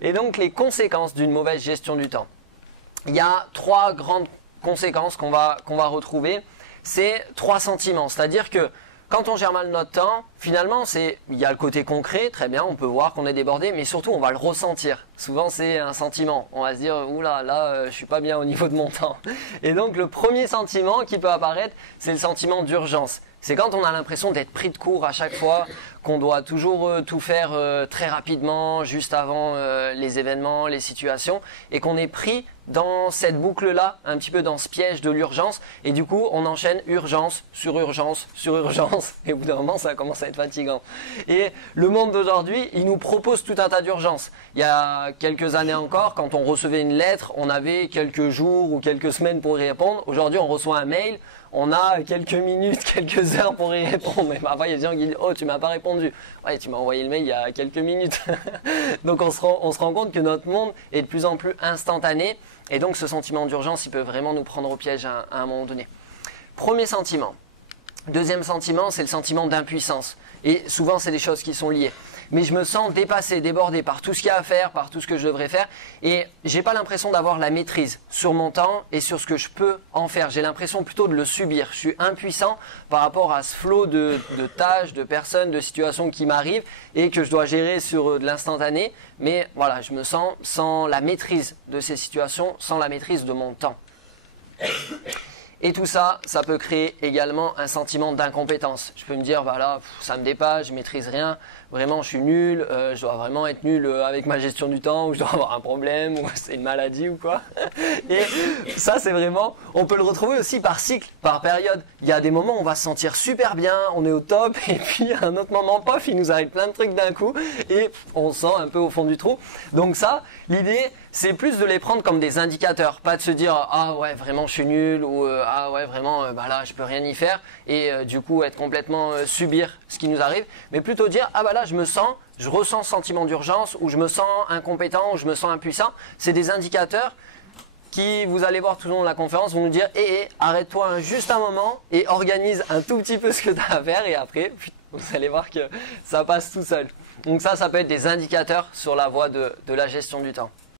Et donc les conséquences d'une mauvaise gestion du temps. Il y a 3 grandes conséquences qu'on va retrouver. C'est 3 sentiments, c'est-à-dire que quand on gère mal notre temps, finalement, il y a le côté concret, très bien, on peut voir qu'on est débordé, mais surtout on va le ressentir. Souvent c'est un sentiment, on va se dire, oula, là, je suis pas bien au niveau de mon temps. Et donc le premier sentiment qui peut apparaître, c'est le sentiment d'urgence. C'est quand on a l'impression d'être pris de court à chaque fois, qu'on doit toujours tout faire très rapidement, juste avant les événements, les situations, et qu'on est pris dans cette boucle-là, un petit peu dans ce piège de l'urgence, et du coup on enchaîne urgence sur urgence sur urgence, et au bout d'un moment ça commence à être fatigant. Et le monde d'aujourd'hui, il nous propose tout un tas d'urgences. Il y a quelques années encore, quand on recevait une lettre, on avait quelques jours ou quelques semaines pour y répondre. Aujourd'hui on reçoit un mail, on a quelques minutes, quelques heures pour y répondre. Mais parfois, il y a des gens qui disent « Oh, tu m'as pas répondu. » Ouais, tu m'as envoyé le mail il y a quelques minutes. Donc, on se rend compte que notre monde est de plus en plus instantané. Et donc, ce sentiment d'urgence, il peut vraiment nous prendre au piège à un moment donné. Premier sentiment. Deuxième sentiment, c'est le sentiment d'impuissance. Et souvent, c'est des choses qui sont liées. Mais je me sens dépassé, débordé par tout ce qu'il y a à faire, par tout ce que je devrais faire. Et j'ai pas l'impression d'avoir la maîtrise sur mon temps et sur ce que je peux en faire. J'ai l'impression plutôt de le subir. Je suis impuissant par rapport à ce flot de tâches, de personnes, de situations qui m'arrivent et que je dois gérer sur de l'instantané. Mais voilà, je me sens sans la maîtrise de ces situations, sans la maîtrise de mon temps. Et tout ça, ça peut créer également un sentiment d'incompétence. Je peux me dire, bah là, ça me dépasse, je maîtrise rien, vraiment je suis nul, je dois vraiment être nul avec ma gestion du temps, ou je dois avoir un problème, ou c'est une maladie ou quoi. Et ça, c'est vraiment, on peut le retrouver aussi par cycle, par période. Il y a des moments où on va se sentir super bien, on est au top, et puis à un autre moment, pof, il nous arrive plein de trucs d'un coup, et on se sent un peu au fond du trou. Donc ça, l'idée, c'est plus de les prendre comme des indicateurs, pas de se dire ah ouais vraiment je suis nul ou ah ouais vraiment bah là je peux rien y faire et du coup être complètement subir ce qui nous arrive, mais plutôt dire ah bah là je ressens ce sentiment d'urgence ou je me sens incompétent ou je me sens impuissant. C'est des indicateurs qui, vous allez voir tout au long de la conférence, vont nous dire arrête-toi juste un moment et organise un tout petit peu ce que tu as à faire et après vous allez voir que ça passe tout seul. Donc ça peut être des indicateurs sur la voie de la gestion du temps.